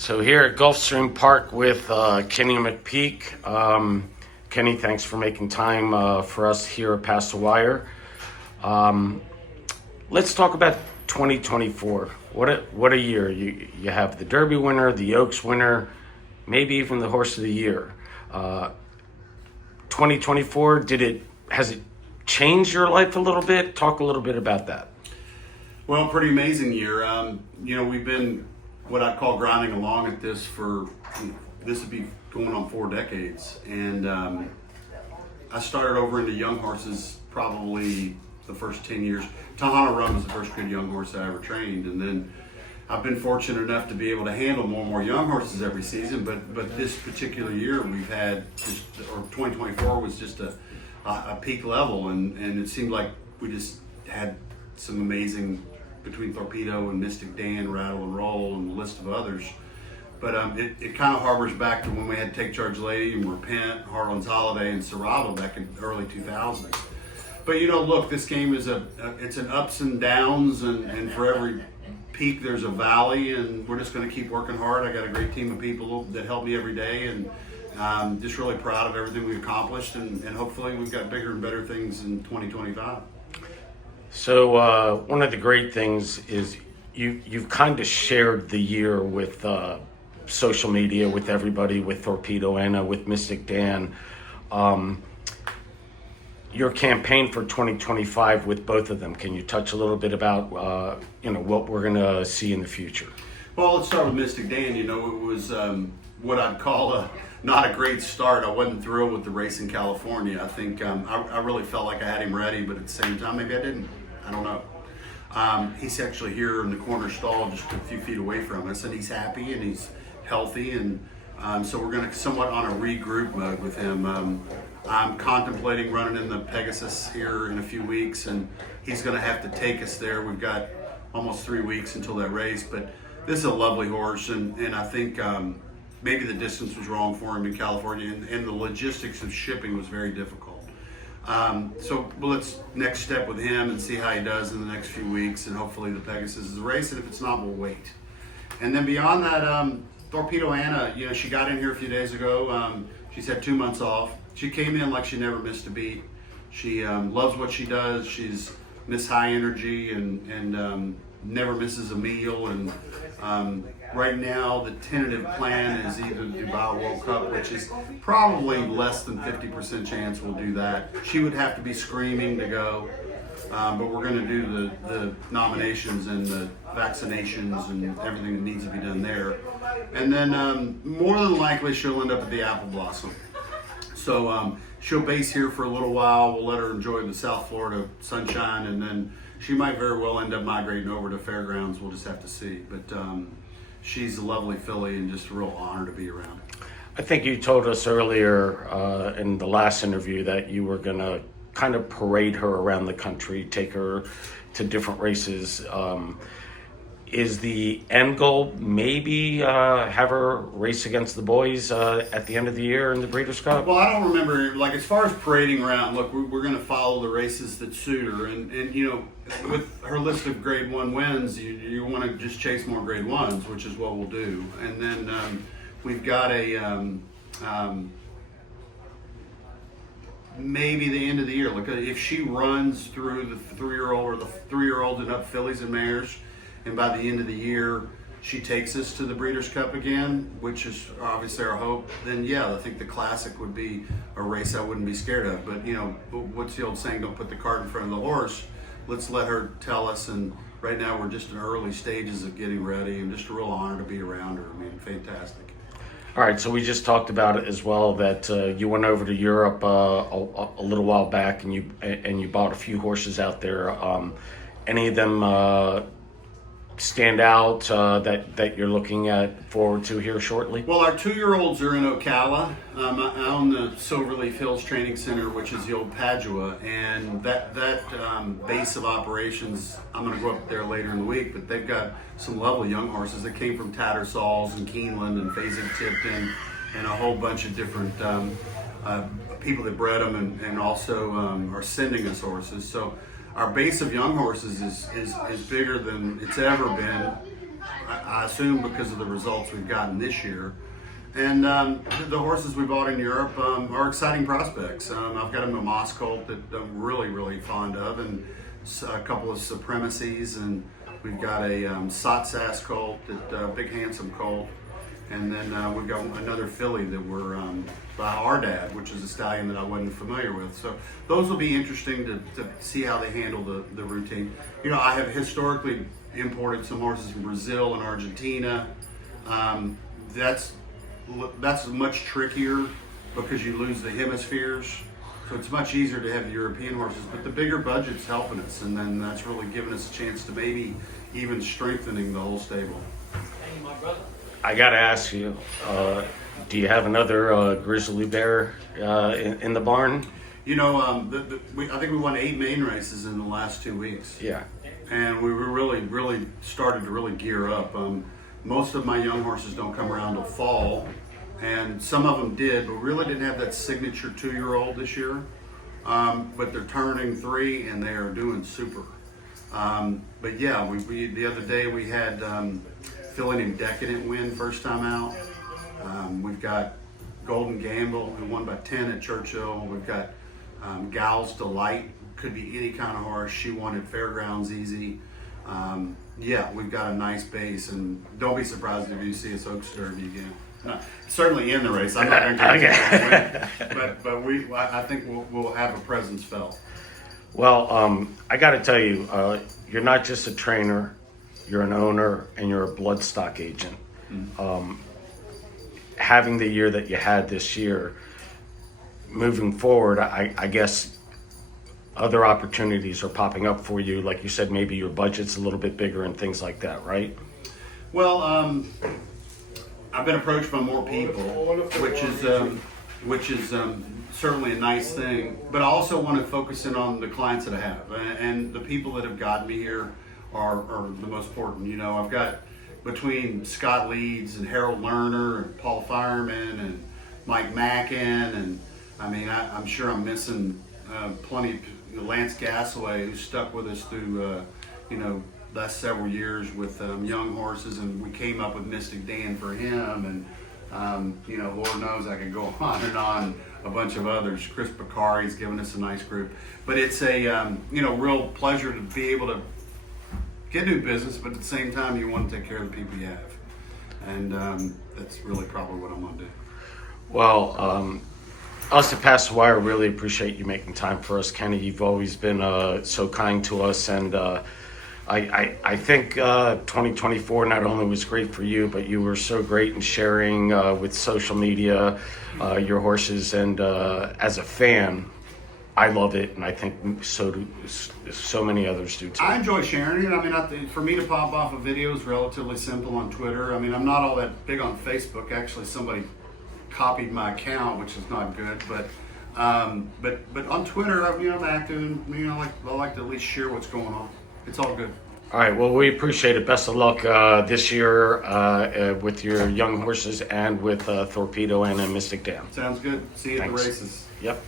So here at Gulfstream Park with Kenny McPeek. Kenny, thanks for making time for us here at Pass the Wire. Let's talk about 2024. What a year. You have the Derby winner, the Oaks winner, maybe even the Horse of the Year. 2024, has it changed your life a little bit? Talk a little bit about that. Well, pretty amazing year. We've been what I call grinding along at this this would be going on 4 decades. And I started over into young horses probably the first 10 years. Tahana Run was the first good young horse I ever trained. And then I've been fortunate enough to be able to handle more and more young horses every season. But this particular year we've had, 2024 was just a peak level. And it seemed like we just had some amazing, between Thorpedo and Mystik Dan, Rattle and Roll, and a list of others. But it kind of harbors back to when we had Take Charge Lady and Repent, Harlan's Holiday, and Serato back in the early 2000s. But look, this game is it's an ups and downs, and for every peak there's a valley, and we're just going to keep working hard. I got a great team of people that help me every day, and I'm just really proud of everything we've accomplished, and hopefully we've got bigger and better things in 2025. So one of the great things is you've kind of shared the year with social media, with everybody, with Thorpedo Anna, with Mystik Dan. Your campaign for 2025 with both of them. Can you touch a little bit about what we're going to see in the future? Well, let's start with Mystik Dan. It was what I'd call not a great start. I wasn't thrilled with the race in California. I think I really felt like I had him ready, but at the same time, maybe I didn't. I don't know. He's actually here in the corner stall, just a few feet away from us, and he's happy and he's healthy, and so we're going to somewhat on a regroup mode with him. I'm contemplating running in the Pegasus here in a few weeks, and he's going to have to take us there. We've got almost 3 weeks until that race, but this is a lovely horse, and I think maybe the distance was wrong for him in California, and the logistics of shipping was very difficult. So let's next step with him and see how he does in the next few weeks, and hopefully the Pegasus is the race, and if it's not, we'll wait. And then beyond that, Thorpedo Anna, she got in here a few days ago. She's had 2 months off. She came in like she never missed a beat. She loves what she does. She's Miss High Energy and never misses a meal. And right now, the tentative plan is either the Dubai World Cup, which is probably less than 50% chance we'll do that. She would have to be screaming to go, but we're going to do the nominations and the vaccinations and everything that needs to be done there. And then more than likely, she'll end up at the Apple Blossom. So she'll base here for a little while. We'll let her enjoy the South Florida sunshine, and then she might very well end up migrating over to Fairgrounds. We'll just have to see. But she's a lovely filly and just a real honor to be around. I think you told us earlier in the last interview that you were going to kind of parade her around the country, take her to different races. Is the end goal maybe have her race against the boys at the end of the year in the Breeders' Cup? Well, I don't remember, as far as parading around, look, we're going to follow the races that suit her. And with her list of grade 1 wins, you want to just chase more grade 1s, which is what we'll do. And then we've got maybe the end of the year. Look, if she runs through the 3-year-old or the 3-year-old and up fillies and mares, and by the end of the year she takes us to the Breeders' Cup again, which is obviously our hope, then yeah, I think the Classic would be a race I wouldn't be scared of. But what's the old saying, don't put the cart in front of the horse. Let's let her tell us, and right now we're just in early stages of getting ready, and just a real honor to be around her. I mean, fantastic. All right, so we just talked about it as well, that you went over to Europe a little while back, and you bought a few horses out there. Any of them stand out that you're looking forward to here shortly? Well, our 2-year-olds are in Ocala. I own the Silverleaf Hills Training Center, which is the old Padua, and that base of operations, I'm going to go up there later in the week, but they've got some lovely young horses that came from Tattersalls and Keeneland and Fasig-Tipton and a whole bunch of different people that bred them and also are sending us horses. So our base of young horses is bigger than it's ever been, I assume because of the results we've gotten this year. And the horses we bought in Europe are exciting prospects. I've got a Moss colt that I'm really, really fond of, and a couple of Supremacies, and we've got a Satsas colt, that big handsome colt, and then we've got another filly that we're by our dad, which is a stallion that I wasn't familiar with. So those will be interesting to see how they handle the routine. You know, I have historically imported some horses from Brazil and Argentina. That's much trickier because you lose the hemispheres. So it's much easier to have the European horses, but the bigger budget's helping us, and then that's really giving us a chance to maybe even strengthening the whole stable. I got to ask you, do you have another Grizzly Bear in the barn? You know, I think we won 8 main races in the last 2 weeks. Yeah. And we were really started to really gear up. Most of my young horses don't come around till fall, and some of them did, but really didn't have that signature 2-year-old this year. But they're turning 3 and they are doing super. But yeah, we the other day we had filly named Decadent win first time out. We've got Golden Gamble who won by 10 at Churchill. We've got Gal's Delight, could be any kind of horse. She won at Fairgrounds easy. Yeah, we've got a nice base, and don't be surprised if you see us Oaks Derby again. Certainly in the race. I'm not going to win, but I think we'll have a presence felt. Well, I got to tell you, you're not just a trainer, you're an owner, and you're a bloodstock agent. Mm-hmm. Having the year that you had this year, moving forward, I guess other opportunities are popping up for you. Like you said, maybe your budget's a little bit bigger and things like that, right? Well, I've been approached by more people, which is certainly a nice thing. But I also want to focus in on the clients that I have, and the people that have gotten me here are the most important. You know, I've got between Scott Leeds and Harold Lerner and Paul Fireman and Mike Mackin, and I mean, I'm sure I'm missing plenty. Lance Gasaway, who stuck with us through, last several years with young horses, and we came up with Mystik Dan for him, and Lord knows I could go on and on. A bunch of others. Chris Beccari's given us a nice group, but it's a real pleasure to be able to get new business, but at the same time you want to take care of the people you have, and that's really probably what I'm going to do. Well, us at Pass the Wire really appreciate you making time for us, Kenny. You've always been so kind to us, and I think 2024 not only was great for you, but you were so great in sharing with social media your horses, and as a fan, I love it, and I think so many others do too. I enjoy sharing it. I mean, for me to pop off a video is relatively simple on Twitter. I mean, I'm not all that big on Facebook. Actually, somebody copied my account, which is not good. But on Twitter, I'm active, and I like to at least share what's going on. It's all good. All right. Well, we appreciate it. Best of luck this year with your young horses and with Thorpedo Anna and Mystik Dan. Sounds good. See you at the Thanks. races. Yep.